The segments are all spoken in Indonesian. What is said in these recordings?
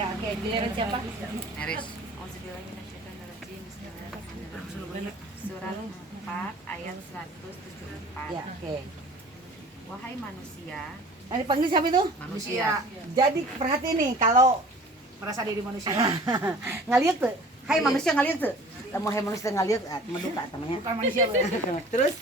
Ya, oke. Giliran siapa? Eris. Auzubillahiminasyaitonirrajim. Bismillahirrahmanirrahim. Surat 4 ayat 174. Ya, oke. Wahai manusia, Yang dipanggil siapa itu? manusia. Jadi perhatiin nih, kalau merasa diri manusia. ngaliuk tuh. Hai manusia ngaliuk tuh. Kamu hai manusia ngaliuk, menduka namanya. Bukan manusia, Bu. Terus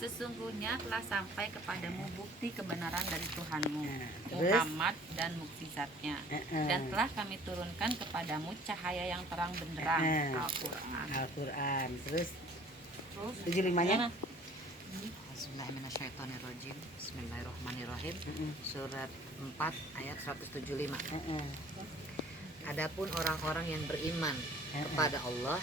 Sesungguhnya telah sampai kepadamu bukti kebenaran dari Tuhanmu, terus? Muhammad dan mukjizatnya. Dan telah kami turunkan kepadamu cahaya yang terang benderang, Al-Quran. Al-Quran. Terus 75-nya? Bismillahirrahmanirrahim. Bismillahirrahmanirrahim. Surat 4 ayat 175. Adapun orang-orang yang beriman kepada Allah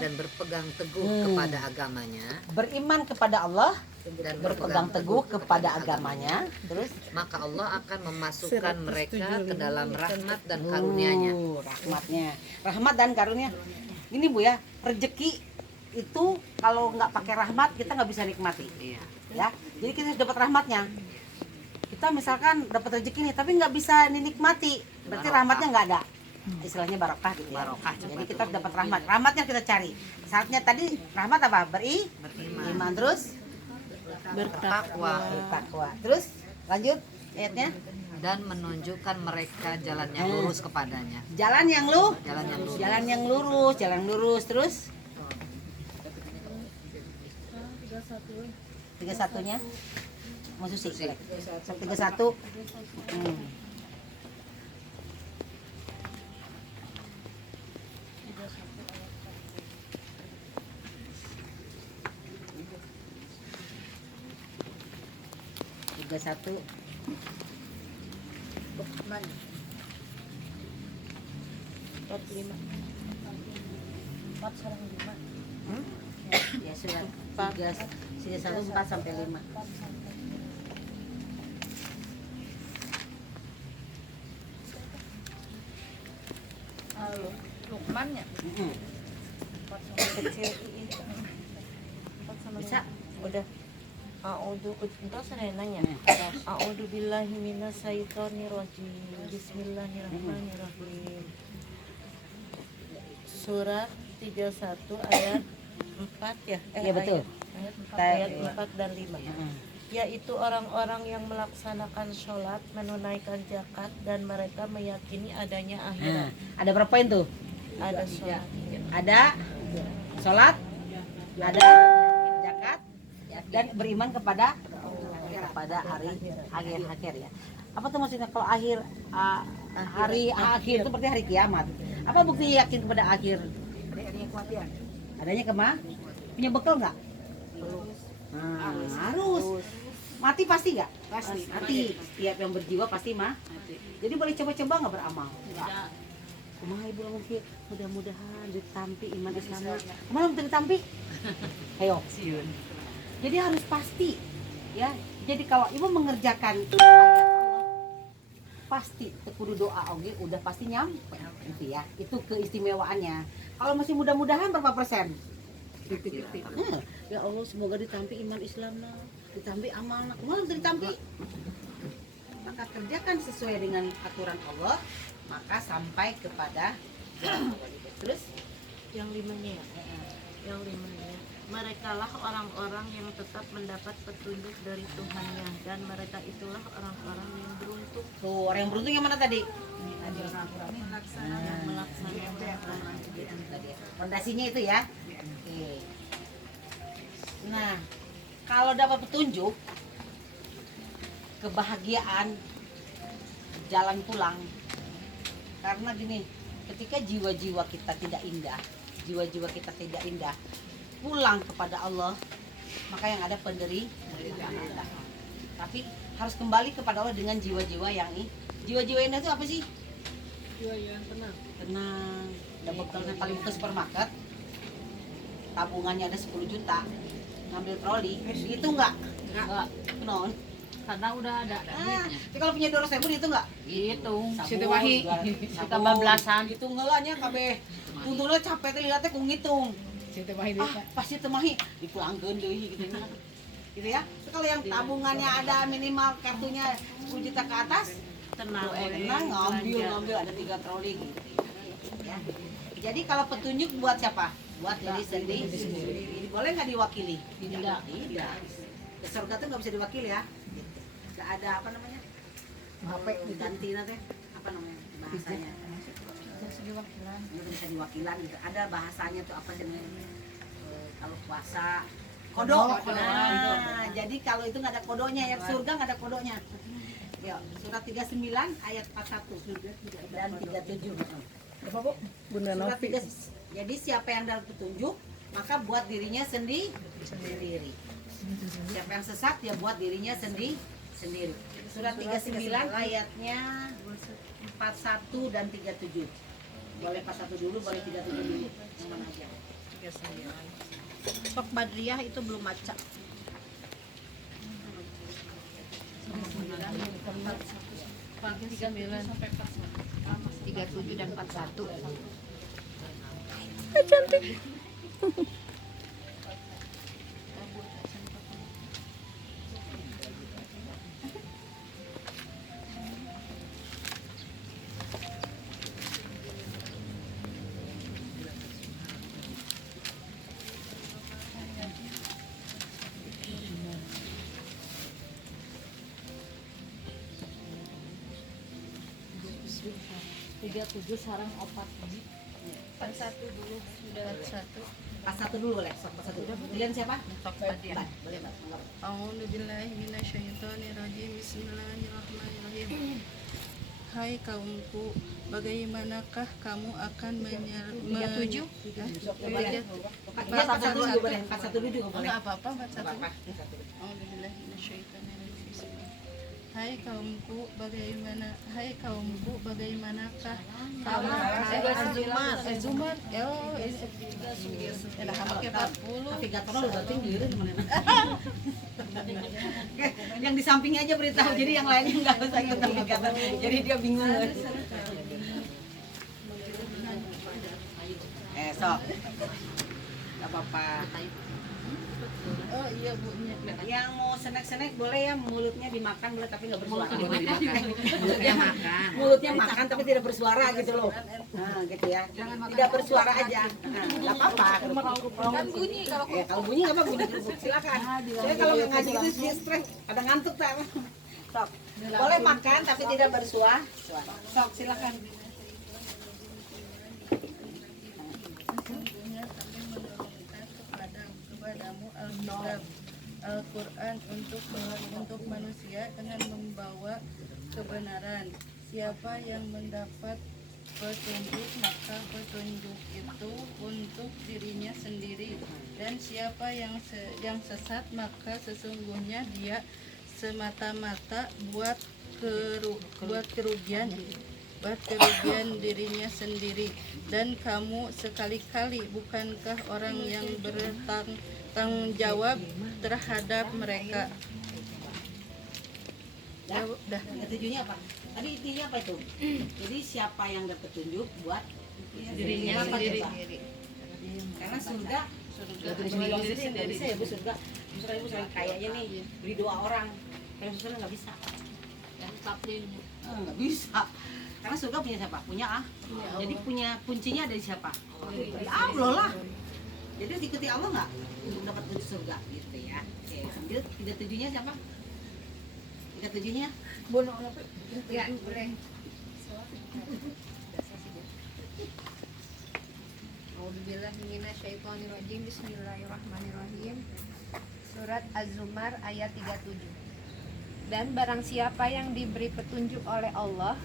dan berpegang teguh kepada agamanya, Beriman kepada Allah, dan berpegang teguh kepada agamanya. Terus maka Allah akan memasukkan mereka ke dalam rahmat dan karunia-Nya. Rahmatnya, rahmat dan karunia. Gini Bu ya, rezeki itu kalau nggak pakai rahmat kita nggak bisa nikmati. Iya. Ya, jadi kita harus dapat rahmatnya. Kita misalkan dapat rezeki nih, tapi nggak bisa dinikmati, berarti Barokah. rahmatnya nggak ada. Istilahnya barokah gitu ya. Barokah, Jadi kita harus dapat rahmat. Rahmatnya kita cari. Syaratnya tadi rahmat apa? Beriman, Iman, terus bertakwa, bertakwa. Terus lanjut ayatnya. dan menunjukkan mereka jalan yang lurus kepadanya. Jalan yang lurus. Jalan yang lurus. Jalan yang lurus, jalan lurus. Terus 31-nya mau Susi. 31. Tiga satu. Mana? 45. 4 sekarang 5. Ya sudah. 3 1 4 sampai 5. Lukman ya? Kecil. Bisa. Udah. A'udzu entar saya nanya. A'udzu billahi minasyaitonir rajim. Bismillahirrahmanirrahim. Surah 31 ayat 4 ya? Iya betul. Ayat 4 dan 5. Yaitu orang-orang yang melaksanakan sholat, menunaikan zakat, dan mereka meyakini adanya akhirat. Ada berapa poin tuh? Ada sholat. Ada sholat, ada zakat, dan beriman kepada hari akhir ya. Apa tuh maksudnya kalau hari akhir itu berarti hari kiamat? Apa bukti yakin kepada akhir? Adanya kematian. Adanya punya bekal nggak? Harus. Mati pasti nggak? Pasti. Mati. Setiap yang berjiwa pasti mati. Jadi boleh coba-coba nggak beramal? Enggak. Kumaha ibu mungkin mudah-mudahan ditampi iman Islamnya. Kumaha mau ditampi? Ayo. Jadi harus pasti, ya. Jadi kalau ibu mengerjakan ayat Allah, pasti kudu doa oge udah pasti nyampe, gitu ya. Itu keistimewaannya. Kalau masih mudah-mudahan berapa persen? Ya Allah semoga ditampi iman Islamnya, ditampi amalna. Kumaha ditampi? Maka kerjakan sesuai dengan aturan Allah, maka sampai kepada jalan Allah. Terus Yang 5-nya ya? Yang 5-nya. Merekalah orang-orang yang tetap mendapat petunjuk dari Tuhannya, dan mereka itulah orang-orang yang beruntung. tuh orang yang beruntung yang mana tadi? Yang melaksanakan Tadi fondasinya itu ya. Oke. Nah, kalau dapat petunjuk, kebahagiaan jalan pulang. Karena gini, ketika jiwa-jiwa kita tidak indah, pulang kepada Allah, maka yang ada penderitaan. Tapi harus kembali kepada Allah dengan jiwa-jiwa yang jiwa-jiwa indah itu apa sih? Jiwa yang tenang. Tenang. Ada bekalnya paling ke supermarket, tabungannya ada 10 juta, ngambil troli, itu enggak? Enggak. Non. Karena udah ada. Tapi kalau punya 200.000 itu enggak? Hitung. Sabun, Situ wahi. sabun, bablasan. Itu ngelanya kabeh. Tuntulnya capek teh lihatnya ku ngitung. Situ wahi Pasti temahi dipulangkeun deui gitu ya. Gitu ya. Kalau yang tabungannya ada minimal kartunya 10 juta ke atas, tenang, tenang, ngambil ada 3 troli gitu ya. Jadi kalau petunjuk buat siapa? Buat diri sendiri. Boleh nggak diwakili? Tidak. Ke surga tuh nggak bisa diwakili ya. Nggak ada apa namanya? Ganti nanti apa namanya bahasanya? Nggak bisa diwakilan gitu. Ada bahasanya tuh apa sih namanya? Kalau puasa kodok. Nah, jadi kalau itu nggak ada kodonya ya, surga nggak ada kodonya. Ya, surat 39 ayat 41 dan 37. Apa Bu? Bunda Surat Novi. 3, jadi siapa yang dapat petunjuk, maka buat dirinya sendiri. Siapa yang sesat, ya buat dirinya sendiri. Surat 39 ayatnya 41 dan 37. Boleh 41 dulu, boleh 37 dulu. Yang mana aja? Sok Badriyah itu belum baca. 37 dan 41. Sarang opat. 41 dulu sudah satu. Pas satu dulu boleh, sok pas satu. Kalian siapa? Sok Badriyah. Boleh, boleh, Mbak. Anggap. A'udzubillahi minasyaitonirrajim. Bismillahirrahmanirrahim. Hai kaumku, bagaimanakah kamu akan Tujuh. Boleh. Pas satu dulu juga boleh, pas satu dulu juga boleh. Enggak apa-apa, baca Nggak satu. apa-apa. Satu. A'udzubillahi minasyaitonirrajim. Hai kaumku, bagaimanakah kamu Zumar. Oh, ini pakai 40. Navigatornya udah tinggi gitu teman-teman. Yang di sampingnya aja beritahu, jadi yang lainnya nggak usah ikut navigator. Jadi dia bingung. Sok. Gak apa-apa. Oh iya Bu. Yang mau snack-snack boleh ya, mulutnya dimakan boleh tapi nggak bersuara. Mulutnya makan. Mulutnya makan tapi tidak bersuara gitu loh. Nah, gitu ya. Tidak bersuara aja. Nah, nggak apa-apa. Kan bunyi kalau bunyi nggak apa bunyi kerupuk. Silakan. Saya kalau nggak ngaji itu stres, ada ngantuk tak? Sok. Boleh makan tapi tidak bersuara. Sok, silakan. Sesungguhnya kami menurunkan kepadamu Al-Quran untuk manusia dengan membawa kebenaran. Siapa yang mendapat petunjuk, maka petunjuk itu untuk dirinya sendiri, dan siapa yang sesat, maka sesungguhnya dia semata-mata buat kerugian dirinya sendiri. Dan kamu sekali-kali bukankah orang yang bertanggung jawab terhadap mereka? Ya, Dah. Ketujuhnya apa? Tadi intinya apa itu? Jadi siapa yang dapat petunjuk buat Dirinya apa sendiri. coba? Karena surga diri sendiri saya Bu surga. Misalnya Ibu saya kayaknya nih beli 2 orang. Kalau surga nggak bisa. Nggak bisa. Karena surga punya siapa? Punya Allah. Jadi punya kuncinya dari siapa? Dari Allah lah. Jadi ikuti Allah nggak untuk dapat kunci surga gitu ya. Oke, ambil 37-nya siapa? 37-nya? Ya, boleh. A'udzubillahi minasyaitonirrajim. Bismillahirrahmanirrahim. Surat Az-Zumar ayat 37. Dan barang siapa yang diberi petunjuk oleh Allah,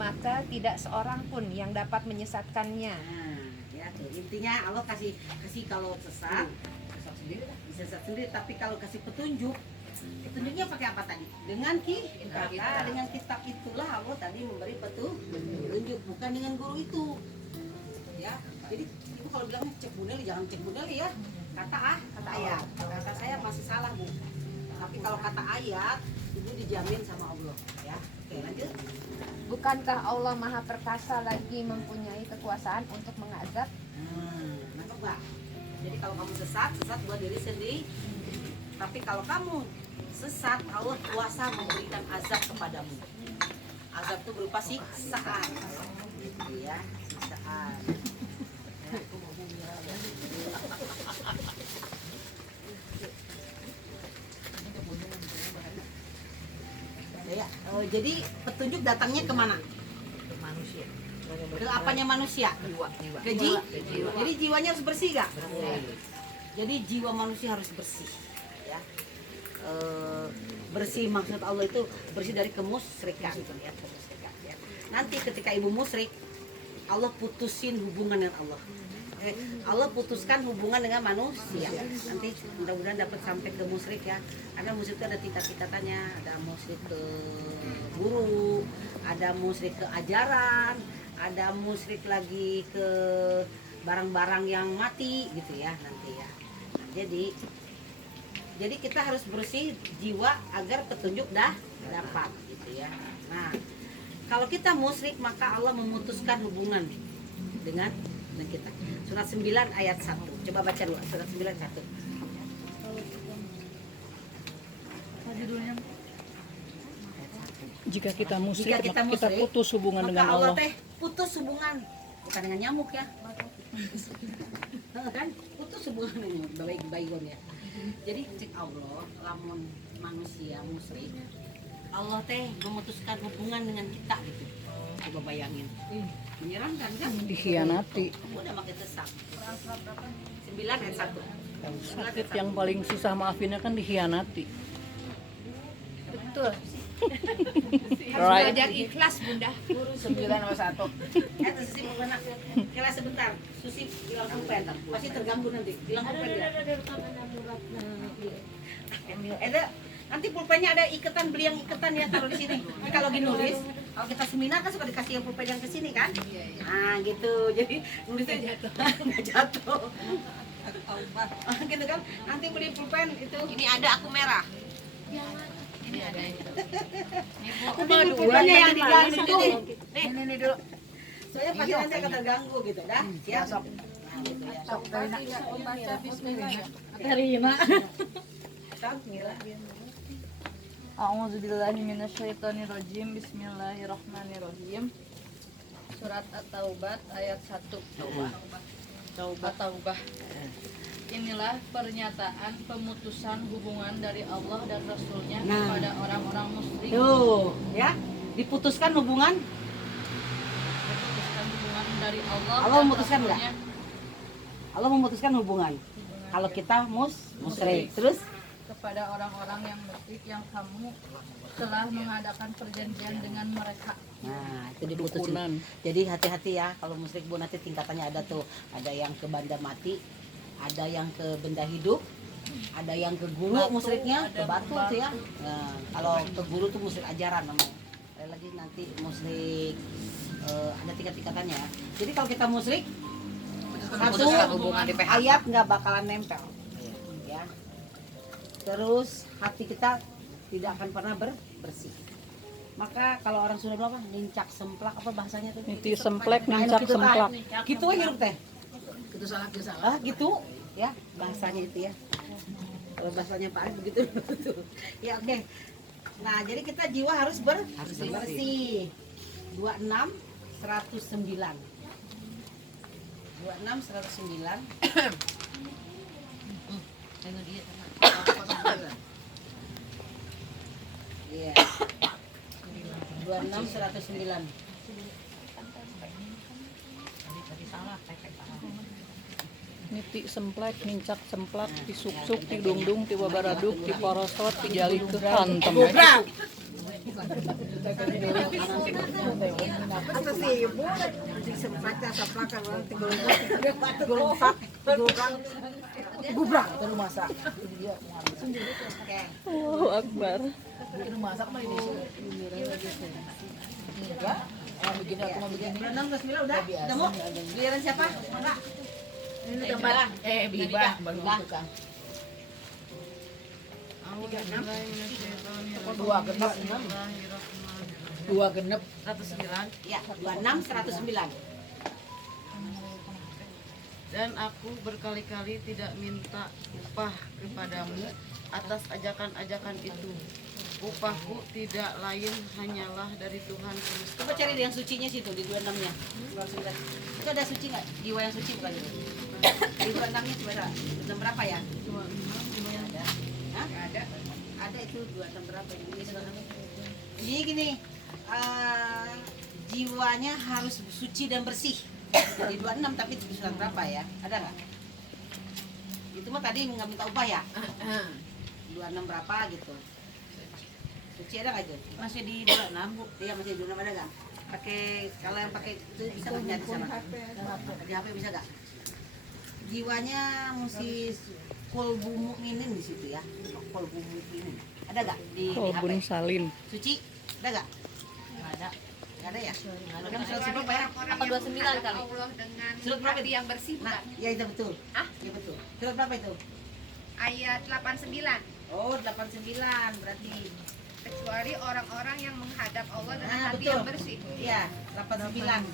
maka tidak seorang pun yang dapat menyesatkannya. Nah, ya tuh intinya Allah kasih kalau sesat sesat sendiri, tapi kalau kasih petunjuk, petunjuknya pakai apa tadi? Dengan kitab. Dengan kitab itulah Allah tadi memberi petunjuk, bukan dengan guru itu. Ya, jadi ibu kalau bilang cek buneli, jangan cek buneli ya. Kata ayat. Kata saya masih salah Bu. Tapi kalau kata ayat, ibu dijamin sama Allah. Ya, oke lanjut. Bukankah Allah Maha Perkasa lagi mempunyai kekuasaan untuk mengazab? Nangkep nggak? Jadi kalau kamu sesat buat diri sendiri. Tapi kalau kamu sesat, Allah kuasa memberikan azab kepadamu. Azab itu berupa siksaan. Gitu ya, siksaan. Ya, jadi petunjuk datangnya kemana? Ke manusia. Ke apanya manusia? Ke jiwa. Jadi jiwanya harus bersih gak? Jadi jiwa manusia harus bersih. Ya. Bersih maksud Allah itu bersih dari kemusyrikan. Ya, kemusyrikan, ya. Nanti ketika ibu musyrik, Allah putusin hubungan dengan Allah. Allah putuskan hubungan dengan manusia. Nanti mudah-mudahan dapat sampai ke musyrik ya. Karena musyrik itu ada tingkat-tingkatannya. Ada musyrik ke guru, ada musyrik ke ajaran, ada musyrik lagi ke barang-barang yang mati gitu ya nanti ya. Nah, jadi kita harus bersih jiwa agar petunjuk dapat gitu ya. Nah, kalau kita musyrik maka Allah memutuskan hubungan dengan kita. Surat 9 ayat 1. Coba baca dulu surat 9 ayat 1. Jika kita musyrik, Jika kita maka kita musyrik, putus hubungan maka dengan Allah Allah. teh putus hubungan bukan dengan nyamuk ya. Kan putus hubungan dengan baik-baikon ya. Jadi cek Allah lamun manusia musyrik, Allah teh memutuskan hubungan dengan kita gitu. Coba bayangin. Menyeramkan kan? Dikhianati. Udah makin sesak. 9 ayat 1. Sakit yang paling susah maafinnya kan dikhianati. Betul. Right. Belajar ikhlas Bunda. 901. Susi mau anak. Kelas sebentar. Susi bilang pulpen. Pasti terganggu nanti. Bilang pulpen dia. Nanti pulpennya ada iketan, beli yang iketan ya taruh di sini. Jadi kalau lagi nulis, kalau kita seminar kan suka dikasih yang pulpen yang ke sini kan? Nah gitu. Jadi nulisnya nggak jatuh. Gitu kan? Nanti beli pulpen itu. Ini ada aku merah. Ini ada ini. Aku mau pulpennya yang diganggu itu. Nih dulu. Soalnya pasti nanti akan terganggu gitu dah. Siap. Nah, gitu ya. Tidak membaca bismillah ya. Terima. A'udzubillahi minasyaitonirrajim. Bismillahirrahmanirrahim. Surat At-Taubah ayat 1. Taubah. Inilah pernyataan pemutusan hubungan dari Allah dan Rasulnya kepada orang-orang musyrik. Tuh, ya. Diputuskan hubungan. Memutuskan hubungan dari Allah. Allah dan memutuskan nggak? Rasulnya Allah memutuskan hubungan. Kalau kita musyrik, terus kepada orang-orang yang musyrik yang kamu telah mengadakan perjanjian dengan mereka. nah, itu diputusin. Dukunan. Jadi hati-hati ya kalau musyrik Bu, nanti tingkatannya ada tuh. Ada yang ke benda mati, ada yang ke benda hidup, ada yang ke guru musyriknya, ke batu tuh ya. Nah, kalau ke guru tuh musyrik ajaran namanya. Ada lagi nanti musyrik ada tingkat-tingkatannya ya. Jadi kalau kita musyrik satu ayat nggak bakalan nempel ya. Terus hati kita tidak akan pernah bersih. Maka kalau orang Sunda bilang apa? Nincak semplak apa bahasanya tuh? Niti semplek, Nah, nincak gitu, semplak. Gitu aja hirup teh. Gitu salah. Ah, gitu ya bahasanya itu ya. Kalau bahasanya Pak Arif begitu. Ya oke. Nah, jadi kita jiwa harus bersih. 26 109. 26 109. Tengok dia sama. Iya. 26 109. Tadi salah, tepek salah. Niti semplek, nincak semplak, tisuk-suk, tidungdung, tiwabaraduk, tiporosot, tijalih ke hantem. Atau si ibu disempatnya saplakan orang tigulumpak gubrak baru masak. Oke. Allahu Akbar. Masak mah ini. Ya. Begini aku mau begini. Udah 16 udah mau? Giliran siapa? Enggak. Ini tempat bibah baru tukang. Dua genep 109. Ya, 26 109. Dan aku berkali-kali tidak minta upah kepadamu atas ajakan-ajakan itu. upahku tidak lain hanyalah dari Tuhan semesta. Coba cari yang sucinya situ di 26-nya. Itu ada suci nggak? Jiwa yang suci bukan itu? Di 26-nya coba ada. 26 berapa ya? Ada. Hah? Ada itu 26 berapa ini? Jadi gini, jiwanya harus suci dan bersih. Di 26 tapi di surat berapa ya? Ada nggak? Itu mah tadi nggak minta upah ya? 26 berapa gitu? Suci ada nggak itu? Masih di 26 Bu. Iya masih di 26 ada nggak? Pakai kalau yang pakai itu bisa nggak nyari sana? Di HP bisa nggak? Jiwanya mesti kolbu mukminin di situ ya. Kolbu mukminin. Ada nggak di HP? Kolbun salin. Suci? Ada nggak? Nggak ada. Nggak ada ya? Kan surat berapa ya? Apa 29 kali? Allah dengan Surat berapa hati itu? yang bersih Nah, bukan? ya itu betul. Ah? Ya betul. Surat berapa itu? Ayat 89. Oh, 89 berarti. Kecuali orang-orang yang menghadap Allah dengan Nah, hati betul. yang bersih. Iya, 89.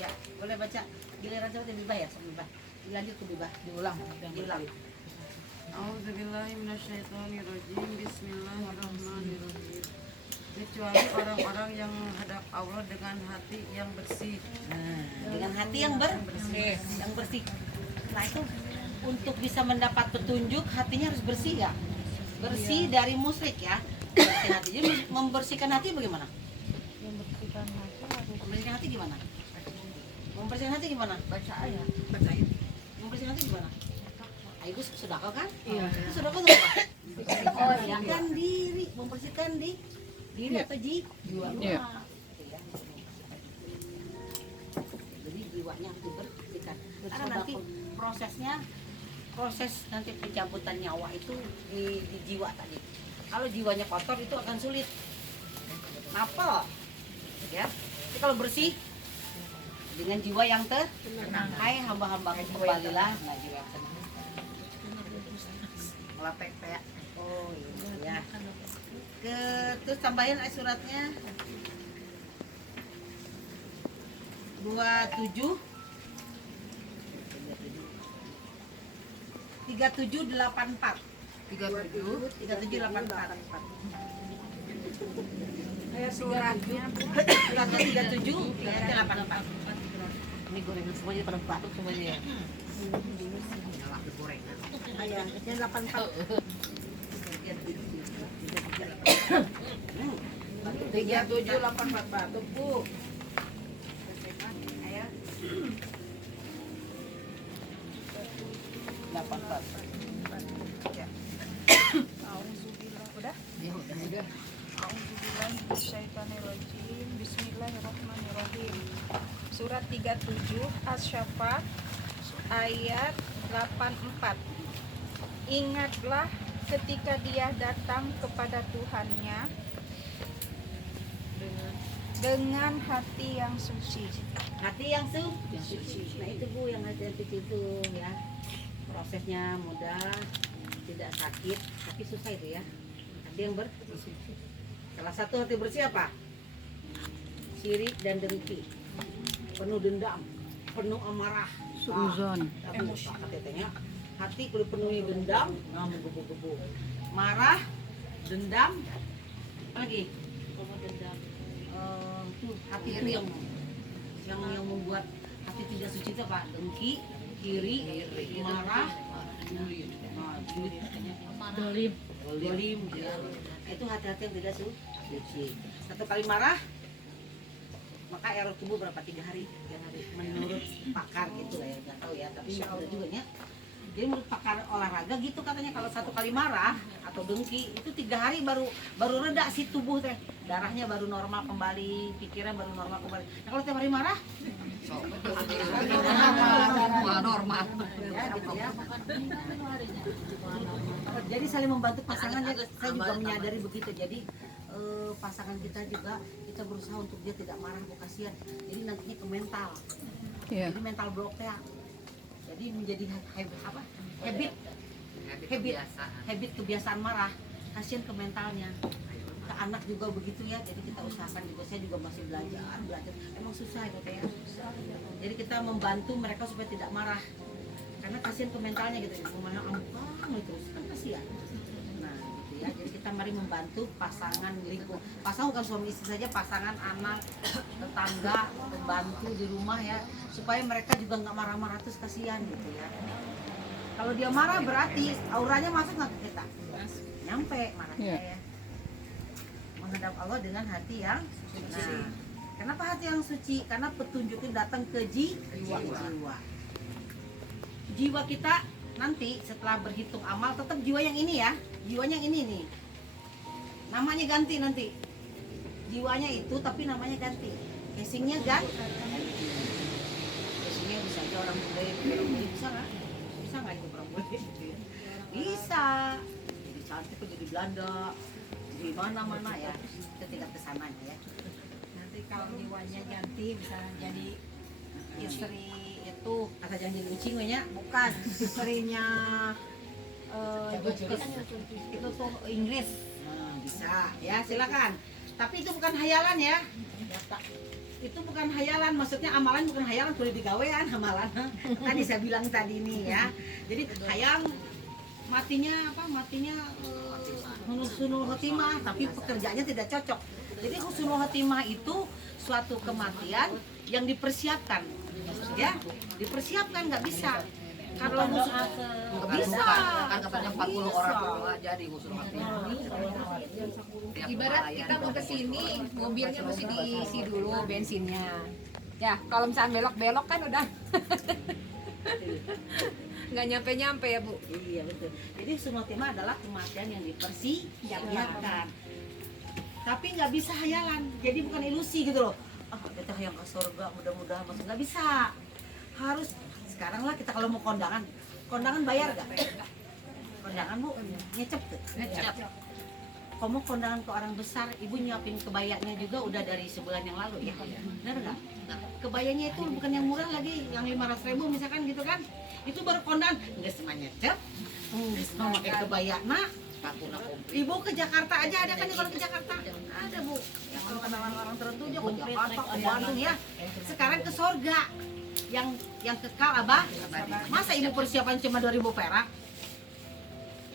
Ya, boleh baca. Giliran coba Bibah ya, sama Bibah. Dilanjut ke Bibah, diulang. A'udzubillahi minasyaitonirrajim. Bismillahirrahmanirrahim. Kecuali orang-orang yang menghadap Allah dengan hati yang bersih. Nah, dengan hati yang bersih, yang bersih. Nah, itu untuk bisa mendapat petunjuk hatinya harus bersih ya. Bersih dari musyrik ya. Bersih hati. Jadi membersihkan hati bagaimana? Membersihkan hati gimana? Membersihkan hati gimana? Baca ayat. Baca ayat. Membersihkan hati gimana? Ayo sedekah kan? Iya. Itu sedekah tuh apa? Membersihkan diri, membersihkan diri atau jiwa. Iya. Jadi jiwanya harus dibersihkan. Karena nanti proses nanti pencabutan nyawa itu di jiwa tadi. Kalau jiwanya kotor itu akan sulit. Kenapa? Ya. Tapi kalau bersih dengan jiwa yang tenang, hai hamba-hamba kembalilah nah jiwa yang tenang. Melapek ya. Oh iya. Terus tambahin suratnya 27 3784 3784 suratnya 37 ayatnya 84. Ini gorengan semuanya pada batuk semuanya ya. Nyala gorengan. Ayah, yang 84. 3784 batuk Bu. Ayo. 84. Ya. Udah? Ya udah. A'udzubillahiminasyaitonirrajim. Bismillahirrahmanirrahim. Surat 37 Asy-Syaffat ayat 84. Ingatlah ketika dia datang kepada Tuhannya dengan hati yang suci. Hati yang suci. Nah itu Bu yang hati yang suci itu ya. Prosesnya mudah, tidak sakit, tapi susah itu ya. Hati yang bersih. Salah satu hati bersih apa? Sirik dan dengki. Penuh dendam, penuh amarah, Suuzon. emosi katanya. Hati kalau penuhi dendam, nah menggebu-gebu. Marah, dendam, apa lagi? Tuh hati itu yang membuat hati tidak suci itu apa? Dengki, iri, marah, dolim, ya. Itu hati-hati yang tidak suci. Satu kali marah, maka error tubuh berapa? 3 hari menurut pakar gitu lah ya, nggak tahu ya, tapi ada juga ya. Jadi menurut pakar olahraga gitu katanya kalau satu kali marah atau dengki itu 3 hari baru reda si tubuh teh, darahnya baru normal kembali, pikiran baru normal kembali. Nah kalau tiap hari marah normal ya, gitu ya. Jadi saling membantu pasangannya, saya juga menyadari begitu. Jadi pasangan kita juga kita berusaha untuk dia tidak marah, bu kasihan. Jadi nantinya ke mental, jadi mental block ya. Jadi menjadi habit kebiasaan marah, kasihan ke mentalnya. Ke anak juga begitu ya, jadi kita usahakan juga, saya juga masih belajar emang susah itu ya. Jadi kita membantu mereka supaya tidak marah, karena kasihan ke mentalnya gitu, kemana amuk terus kan kasihan. Nah gitu ya. Jadi kita mari membantu pasangan lingkup. Pasangan bukan suami istri saja, pasangan anak, tetangga, pembantu di rumah ya, supaya mereka juga nggak marah-marah terus kasihan gitu ya. Kalau dia marah berarti auranya masuk nggak ke kita? Nyampe marahnya ya. Menghadap Allah dengan hati yang suci. Kenapa hati yang suci? Karena petunjuknya datang ke jiwa. Jiwa kita nanti setelah berhitung amal tetap jiwa yang ini ya, jiwanya yang ini nih. Namanya ganti nanti. Jiwanya itu tapi namanya ganti. Casingnya ganti. Casingnya bisa aja orang bule bisa nggak? Bisa nggak itu orang bule? Bisa. Jadi cantik kok jadi Belanda. Di mana-mana ya. Kita tinggal ke sana ya. Nanti kalau jiwanya ganti bisa jadi istri itu kata jangan jadi kucing ya, bukan istrinya Dukes itu tuh Inggris. Nah, bisa ya, silakan. Tapi itu bukan hayalan ya. Itu bukan hayalan, maksudnya amalan bukan hayalan, boleh digawean amalan. Tadi saya bilang tadi nih ya. Jadi hayang matinya apa? Matinya husnul khotimah, tapi pekerjaannya tidak cocok. Jadi husnul khotimah itu suatu kematian yang dipersiapkan. Ya, dipersiapkan nggak bisa. Kalau nggak bisa, Kan katanya 40 orang jadi husnul khotimah. Ibarat kita mau ke sini, mobilnya mesti diisi dulu bensinnya. Ya, kalau misalnya belok-belok kan udah nggak nyampe-nyampe ya Bu. Iya betul. Jadi husnul khotimah adalah kematian yang dipersiapkan. Tapi nggak bisa hayalan. Jadi bukan ilusi gitu loh. Ah, kita yang ke surga mudah-mudahan masuk, nggak bisa. Harus sekarang lah kita kalau mau kondangan bayar nggak? Kondangan Bu ngecep tuh. Ngecep. Kalau mau kondangan ke orang besar, ibu nyiapin kebayanya juga udah dari sebulan yang lalu ya. Benar nggak? Kebayanya itu bukan yang murah lagi, yang 500.000 misalkan gitu kan? Itu baru kondangan, nggak semuanya ngecep, nggak semua pakai kebayana. Ibu ke Jakarta aja ada kan, kalau ke Jakarta ada Bu. Ya, kalau kenalan orang tertentu dia ke Jakarta, ke Bandung ya. Sekarang ke sorga yang kekal Abah. Masa ibu persiapan cuma 2.000 perak?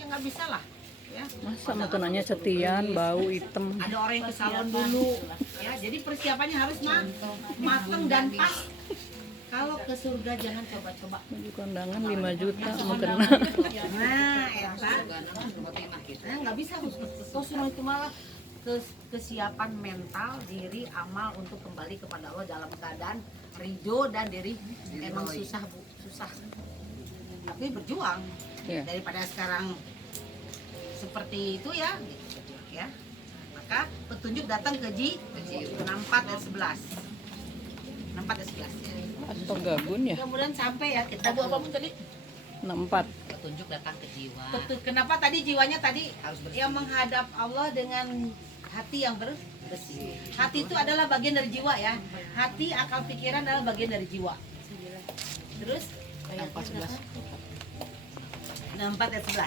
Ya nggak bisa lah. Ya. Masa makanannya cetian, bau hitam. Ada orang yang ke salon dulu. Ya, jadi persiapannya harus mateng dan pas. Kalau ke surga jangan coba-coba. Baju kondangan 5 juta mau kena. Nah, eta nggak bisa. Husnul itu malah kesiapan mental, diri, amal untuk kembali kepada Allah dalam keadaan ridho dan diri emang susah Bu, susah. Tapi berjuang Ya. daripada sekarang seperti itu ya, ya. Maka petunjuk datang ke 64 ayat 11. 64 ayat 11. Atau gabun ya? Mudah-mudahan sampai ya kita. Bu apapun tadi? 64. Petunjuk datang ke jiwa. Kenapa tadi jiwanya tadi yang menghadap Allah dengan hati yang bersih. Hati itu adalah bagian dari jiwa ya. Hati, akal, pikiran adalah bagian dari jiwa. Terus 64 ayat 11.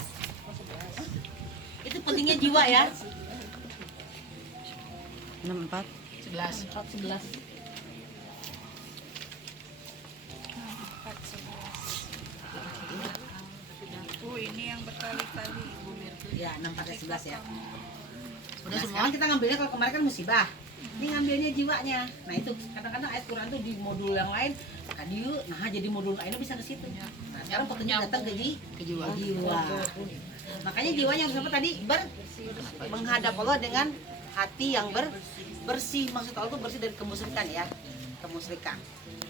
Itu pentingnya jiwa ya. 64 11. Oh, ini yang berkali-kali Ibu Mirtu. Ya, 64 ayat 11 ya. Udah semua kita ngambilnya, kalau kemarin kan musibah. Ini ngambilnya jiwanya. Nah itu kadang-kadang ayat Quran tuh di modul yang lain kadiu, nah jadi modul lainnya bisa ke situ. Nah sekarang petunjuk datang ke jiwa. Makanya jiwanya harus apa tadi? Menghadap Allah dengan hati yang bersih. Maksud Allah itu bersih dari kemusyrikan ya. Kemusyrikan.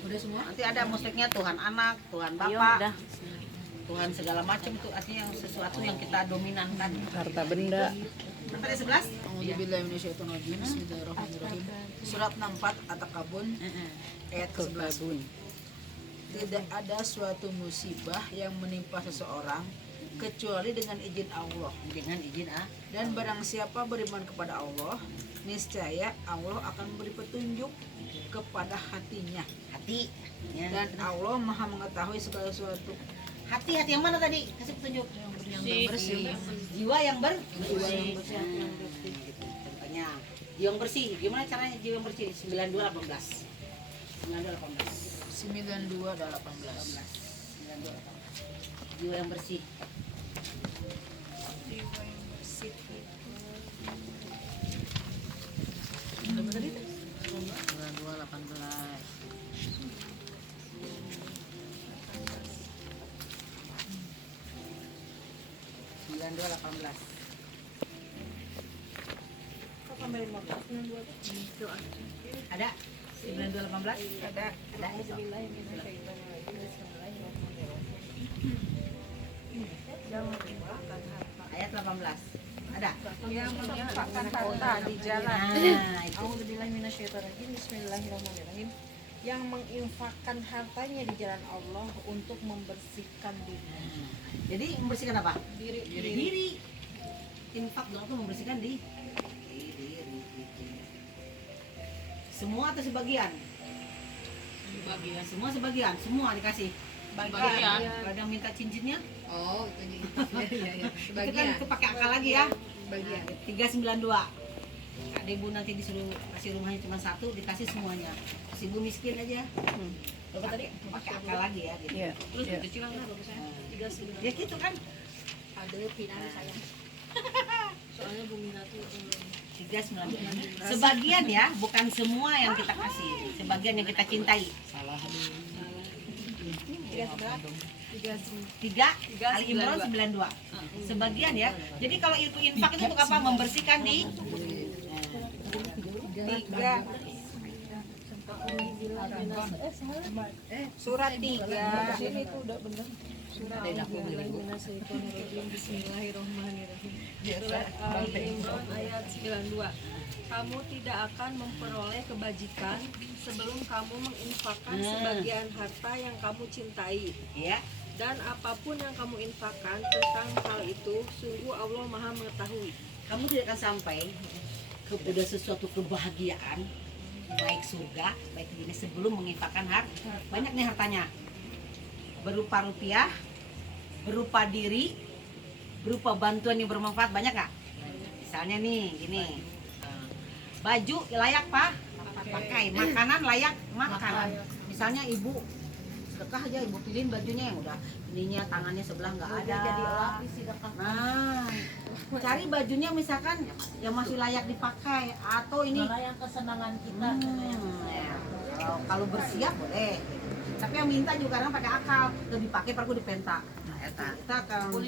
Udah semua? Nanti ada musyriknya Tuhan anak, Tuhan Bapak, Tuhan segala macam tuh, artinya yang sesuatu yang kita dominankan. Harta benda. Sampai 11? A'udzubillahiminasyaitonirrajim. Bismillahirrahmanirrahim. Surat 64 At-Takabun ayat ke-11. Tidak ada suatu musibah yang menimpa seseorang kecuali dengan izin Allah. Dengan izin Dan barang siapa beriman kepada Allah, niscaya Allah akan beri petunjuk kepada hatinya. hati. Ya. Dan Allah Maha mengetahui segala sesuatu. Hati yang mana tadi? Kasih petunjuk. Yang bersih. Jiwa yang bersih. Contohnya jiwa yang bersih. Gimana caranya jiwa yang bersih? 9218. 92:18. Jiwa yang bersih. Jiwa yang bersih Ada 9218? Ada. Ayat 18. Ada. Yang menginfakkan harta di jalan. Nah, itu. Bismillahirrahmanirrahim. Yang menginfakkan hartanya di jalan Allah untuk membersihkan diri. Jadi membersihkan apa? Diri. Infak dong tuh membersihkan diri. Semua atau sebagian? Semua sebagian, semua dikasih. Bagian. Kalau yang minta cincinnya, Oh, itu iya. itu kan Sebagian. kepake akal lagi ya. Bagian. 392. Kak Debu nanti disuruh kasih rumahnya cuma satu, dikasih semuanya. Kasih ibu miskin aja. Berapa tadi? Pakai akal lagi ya. Gitu. Iya. Terus Iya. kecilan lah bagusnya. 39. Ya gitu kan. Ada pinang sayang. Soalnya Bu Mina tuh 392. Sebagian ya, bukan semua yang kita kasih. Sebagian yang kita cintai. Tiga Ali Imran 92. Sebagian ya. Jadi kalau itu infak itu untuk apa? Membersihkan di Tiga. Surat 3. Sini tuh udah bener. Bismillahirrahmanirrahim. Surat Al-Imran ayat 92. Kamu tidak akan memperoleh kebajikan sebelum kamu menginfakkan sebagian harta yang kamu cintai. ya. Dan apapun yang kamu infakkan tentang hal itu, sungguh Allah Maha mengetahui. Kamu tidak akan sampai kepada sesuatu kebahagiaan baik surga, baik dunia sebelum menginfakkan harta. Banyak nih hartanya. Berupa rupiah, berupa diri, berupa bantuan yang bermanfaat, banyak nggak? Misalnya nih, gini. Baju layak pakai, makanan layak makan. Misalnya ibu sedekah aja, ibu pilihin bajunya yang udah ininya tangannya sebelah nggak ada. Nah, cari bajunya misalkan yang masih layak dipakai atau ini yang kesenangan kita. ya. Kalau bersiap boleh. Tapi yang minta juga kadang pakai akal, tuh dipakai perlu dipenta. Nah, kita akan tahu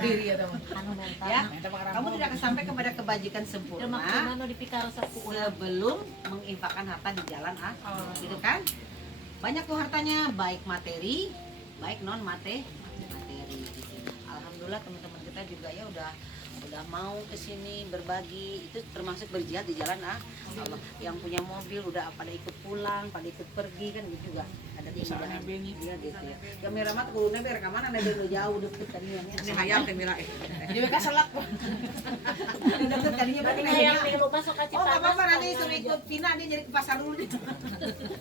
diri ya teman. Ya, kamu tidak akan sampai kepada kebajikan sempurna sebelum menginfakkan harta di jalan gitu kan? Banyak tuh hartanya, baik materi, baik non materi. Alhamdulillah teman-teman kita juga ya udah mau kesini berbagi, itu termasuk berjihad di jalan Allah. Yang punya mobil udah pada ikut pulang, pada ikut pergi kan gitu juga. Ada kemudahan dia gitu ya. Yang meramat kulune ber ka mana udah jauh deket tadinya. Ini hayang teh mira. Jadi mereka salak. Deket tadinya berarti hayang nih lupa sok cita. Oh, enggak apa-apa nanti suruh ikut Vina dia jadi ke pasar dulu deh.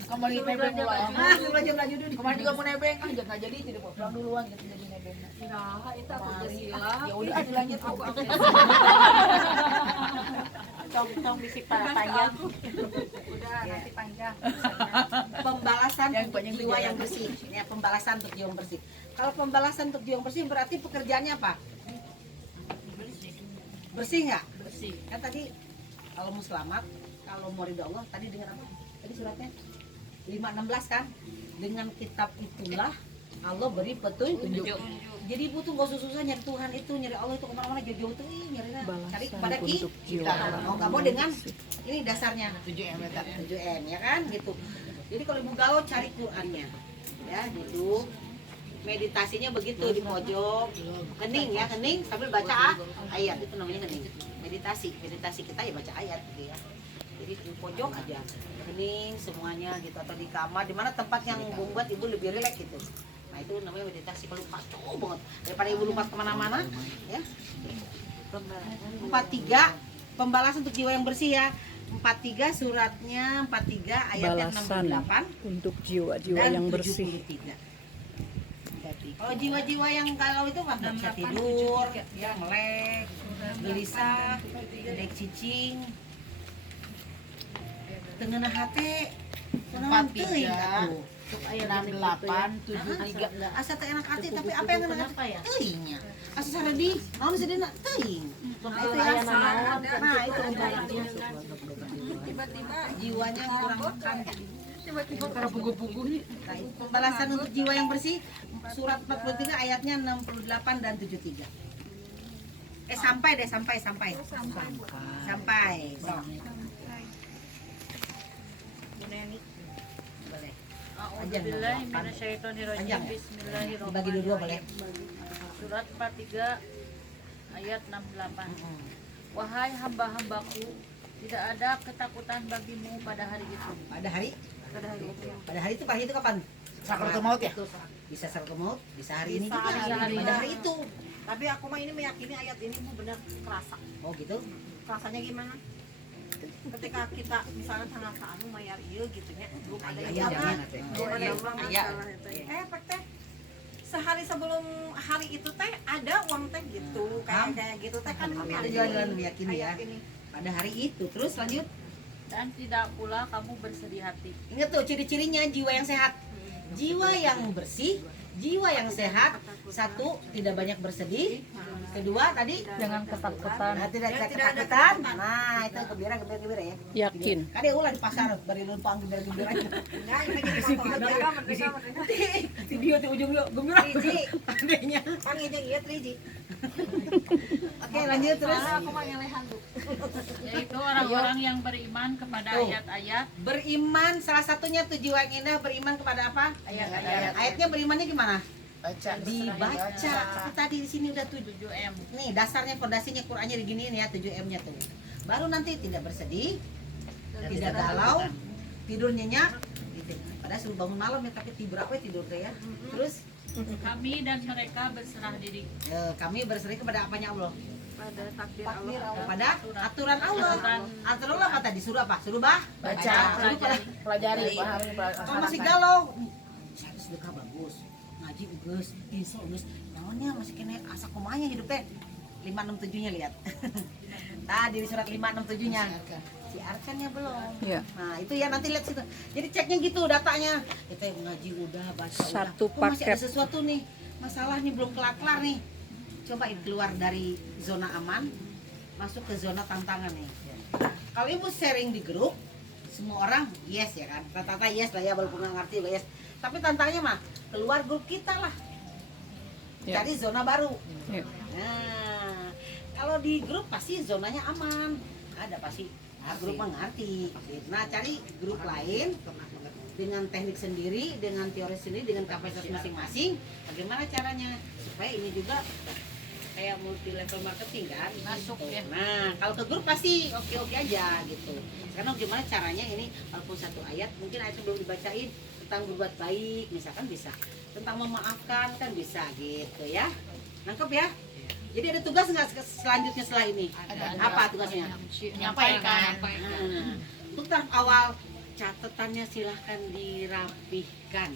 Kembali nebeng dulu. Belanja baju dulu. Kemarin juga mau nebeng, jangan jadi tidak pulang duluan gitu jadi nebeng. Nah, itu aku bersilah. Ya udah dilanjut aku. Tong bisi panjang. Udah nanti panjang. Pembalasan Yang untuk banyak jiwa yang bersih. Ini ya, pembalasan untuk jiwa yang bersih. Kalau pembalasan untuk jiwa yang bersih berarti pekerjaannya apa? Bersih nggak? Bersih. Kan tadi kalau mau selamat, kalau mau ridho Allah, tadi dengan apa? Tadi suratnya 5:16 kan? Dengan kitab itulah Allah beri petunjuk. Jadi ibu tuh gak susah nyari Tuhan itu, nyari Allah itu kemana-mana jauh-jauh tuh, nyarinya cari kepada kita. Mau nggak mau dengan ini dasarnya 7M ya kan gitu. Jadi kalau ibu galau cari Qurannya, ya gitu. Meditasinya begitu di pojok, hening ya, hening sambil baca ayat, itu namanya hening. Meditasi kita ya baca ayat gitu ya. Jadi di pojok aja, hening semuanya gitu, atau di kamar, di mana tempat yang membuat ibu lebih rileks gitu. Nah itu namanya meditasi. Kalau kacau banget daripada ibu lupa kemana-mana ya. 43 pembalasan untuk jiwa yang bersih ya. 43 suratnya 43 ayatnya Balasan 68 untuk jiwa-jiwa dan yang bersih. 73. Kalau jiwa-jiwa yang kalau itu nggak bisa tidur, ya melek, gelisah, gedek cicing, tengenah hati, 43 6873 asa teh enak hati tapi apa yang enak hati teuingnya asa saredi naon sedina teuing nah itu yang nah itu tiba-tiba jiwanya kurang makan. Tiba-tiba para punggu-punggunya. Nah, itu pembalasan untuk jiwa yang bersih surat 43 ayatnya 68 dan 73. Sampai. So. Boleh. A'udzubillahi minasyaitonirrajim. Panjang ya? Bismillahirrahmanirrahim. Dibagi dua boleh. Surat 43 ayat 68. Wahai hamba-hambaku, tidak ada ketakutan bagimu pada hari itu. Pada hari itu kapan? Sakaratul maut ya? Bisa sakaratul maut, bisa hari ini Bisa juga. hari ini. Pada hari itu. Tapi aku mah ini meyakini ayat ini Bu benar kerasa. Oh gitu. Rasanya gimana? Ketika kita misalnya tanggal saanu mayar ieu gitu nya, belum ada yang Iya, makan, iya, belum ada yang makan. Iya. Pak teh sehari sebelum hari itu teh ada uang teh gitu, kayak gitu teh kan kami Ada ada jalan meyakini ya. ayat ini. Pada hari itu. Terus lanjut. Dan tidak pula kamu bersedih hati. Ingat tuh ciri-cirinya jiwa yang sehat. Jiwa yang bersih, jiwa yang sehat. Satu, tidak banyak bersedih. Kedua tadi Jangan ketakutan, tidak ada ketakutan. Nah, itu gembira ya. yakin. Kan dia ulah di pasar bari lempang gembira. Nah, ini jadi foto aja. Video di ujung yuk gembira. Triji, Adanya. kan ngejeng ieu triji. Oke, lanjut terus. Aku mah ngelehan tuh. Yaitu orang-orang yang beriman kepada Tuh. ayat-ayat. Beriman salah satunya tuh jiwa yang indah beriman kepada apa? Ayat-ayat. Ayatnya berimannya gimana? Baca. Dibaca. Tapi tadi di sini udah 7M. Nih dasarnya fondasinya Qur'annya diginiin ya 7M-nya tuh. Baru nanti tidak bersedih, tidak galau, tidur nyenyak gitu. Padahal suruh bangun malam ya tapi tidur apa ya tidur teh ya. Terus Kami dan mereka berserah diri. kami berserah kepada apanya Allah? Pada takdir Allah. Kepada aturan Allah. Aturan Allah apa tadi? Suruh apa? Suruh Baca. Suruh Pelajari, pahami, kalau masih galau, saya sedekah bagus, ngaji bagus, insya bagus, naonnya masih kena asa kumanya hidup teh. 567-nya lihat. Tadi di surat 567-nya. Si Arkannya belum. Iya. Nah, itu ya nanti lihat situ. Jadi ceknya gitu datanya. Kita ngaji udah, baca Satu udah. Kok masih ada paket. sesuatu nih. Masalah nih belum kelar-kelar nih. Coba keluar dari zona aman, masuk ke zona tantangan nih. Kalau ibu sharing di grup, semua orang yes ya kan, rata-rata yes lah ya walaupun nggak ngerti yes. Tapi tantangannya mah keluar grup kita lah, Ya. cari zona baru. Ya. Nah, kalau di grup pasti zonanya aman, ada pasti. Nah, grup mengerti. Nah, cari grup lain dengan teknik sendiri, dengan teori sendiri, dengan kapasitas masing-masing. Bagaimana caranya supaya ini juga kayak multi level marketing kan Masuk gitu. ya. Nah kalau ke grup pasti oke aja gitu. Karena gimana caranya ini walaupun satu ayat mungkin ayat itu belum dibacain tentang berbuat baik misalkan bisa, tentang memaafkan kan bisa gitu ya. Nangkep ya. Jadi ada tugas nggak selanjutnya setelah ini? Apa tugasnya? Menyampaikan. Nah, untuk tahap awal catatannya silahkan dirapihkan.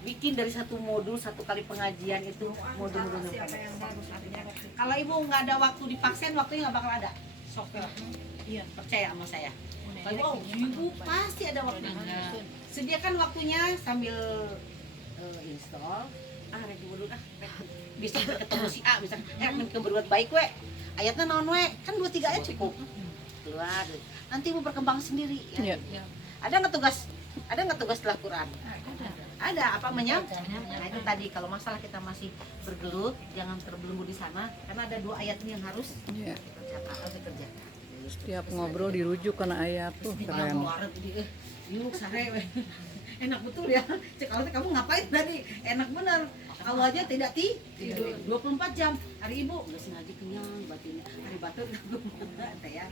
Bikin dari satu modul, satu kali pengajian itu modul-modulnya. Kalau ibu nggak ada waktu divaksin, waktunya nggak bakal ada. Sok lah. Iya, percaya sama saya. Kalau ibu pasti ada waktunya. Sediakan waktunya sambil install. Rek dulu dah. Bisa ketemu si A, bisa berbuat baik we. Ayatnya naon we? Kan 2-3 ayat cukup. Keluar. Nanti ibu berkembang sendiri ya. Iya. Ada nggak tugas? Ada nggak tugas setelah Quran? Ada apa namanya? Nah itu tadi kalau masalah kita masih bergelut, jangan terbelenggu di sana karena ada 2 ayat ini yang harus Iya. harus dikerjakan. Setiap ngobrol dirujuk karena ayat tuh keren. Yuk sare we. Enak betul ya. Cek kalau kamu ngapain tadi? Enak bener. Awalnya tidak tidur 24 jam. Hari ibu nggak sengaja kenyang batinnya. Hari batur ya.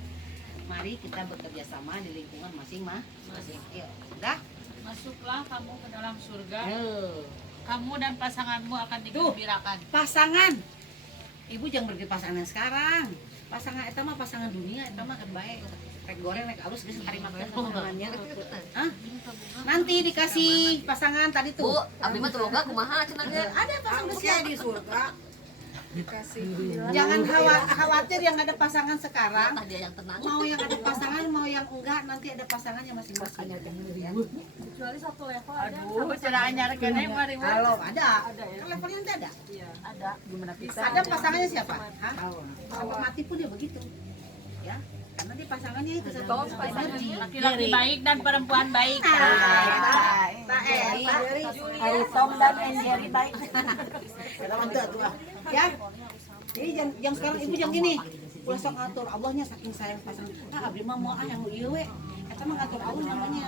Mari kita bekerja sama di lingkungan masing-masing. Ayo, udah? Masuklah kamu ke dalam surga. Ayo. Kamu dan pasanganmu akan digembirakan. Pasangan. Ibu jangan berpikir pasangan yang sekarang. Pasangan eta mah pasangan dunia, eta mah kan baik. Rek goreng rek halus geus hari makan pasangannya. Hah? Nanti dikasih pasangan tadi tuh. Bu, abdi mah tuluga kumaha cenah ge? Ada pasangan siapa di surga. Jangan khawatir yang ada pasangan sekarang. Dia yang tenang. Mau yang ada pasangan, mau yang enggak, nanti ada pasangannya masing-masing. Ya. kecuali satu level ada Aduh, cenah anyar kene mari. Kalau ada, kan levelnya nanti ada. Ada. Gimana bisa? Ada pasangannya siapa? Hah? Kalau mati pun dia begitu. Ya. Karena di pasangannya itu satu Tom pasangannya. Laki-laki baik dan perempuan baik. Hari Tom dan Jerry baik. Kata mantu tuh ah. Ya. Jadi yang sekarang ibu yang ini. Ulah sok ngatur Allahnya saking sayang pasangan. Ah abdi mah moal yang ieu we. Eta mah ngatur Allah namanya.